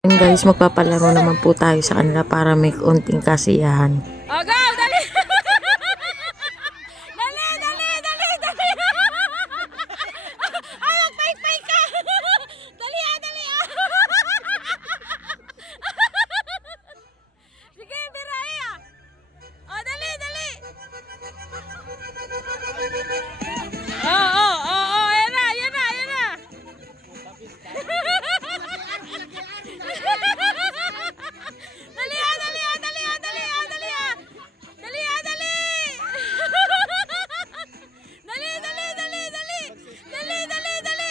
And guys, magpapalaro naman po tayo sa kanila para may konting kasiyahan. Oh, go! Dali! Dali! Dali! Dali! Dali! Ay, magpaik-paik ka! Dali dali Sige, biray Oh, dali! Dali! Ayan na! Ayan na! Ayan na! Dali dali dali dali dali dali dali dali dali dali dali dali dali dali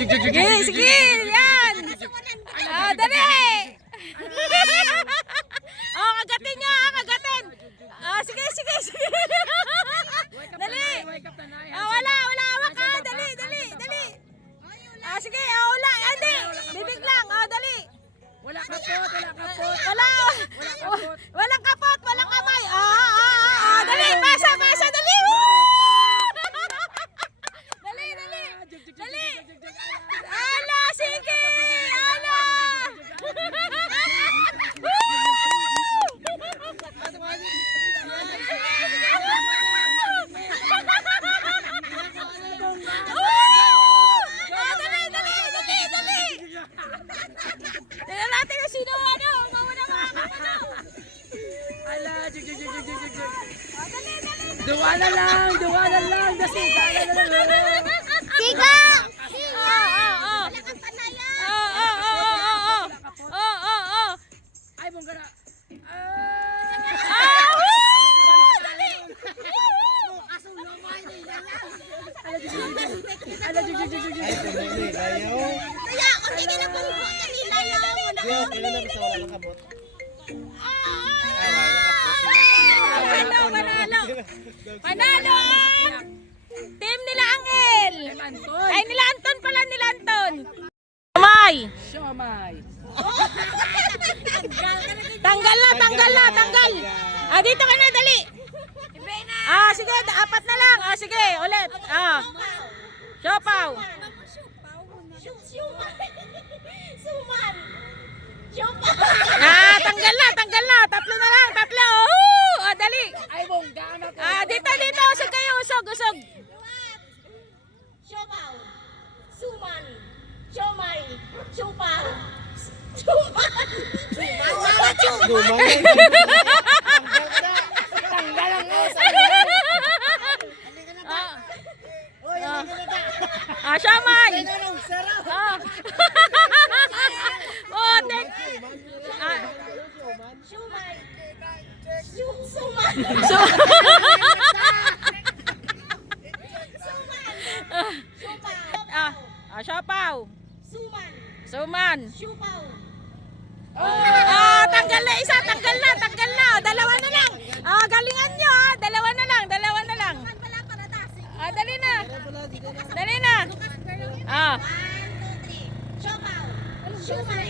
Sige, sige, yan! Dali! Kagatin niya, kagatin! Sige, sige, sige! Dali! Wala, hawak ka! Dali, dali, dali! Sige, wala! Hindi! Bibig lang! Dali! Wala kapot, wala kapot. Walang kapot, walang kamay! Dali! Pasa, pasa! Dali! Dali, dali! Dali! Ala, sige! Ala! Dali, dali, dali, dali! Tignan natin kung sino mauna makakapano. Ala, jig. Dali, dali! Duwala lang. Dasi, dala na lang. Siga! Ay, mong gara. Ala, jig. Kaya, okay ka na pong kanila Panalo! Team nila Angel! Ay, nila Anton pala, nila Anton! Siomay! Siomay. Tanggal na! Dito ka na, dali! Sige, apat na lang! Sige, ulit! Siopaw! Tanggal na! Tatlo na lang! Dali! Ay, mong gana ko. Dito! Usog kayo! Usog! Siopaw, suman, siomay, siupaw, Tanggalan mo sa Siomay! siumay, suman, Siopaw! suman, Suman! siupaw, Tanggal na isa! Tanggal na! Dalawa na lang! Galingan nyo Dalawa na lang! Dali na! Lukas girl, 1, 2, 3, siopaw, siumay,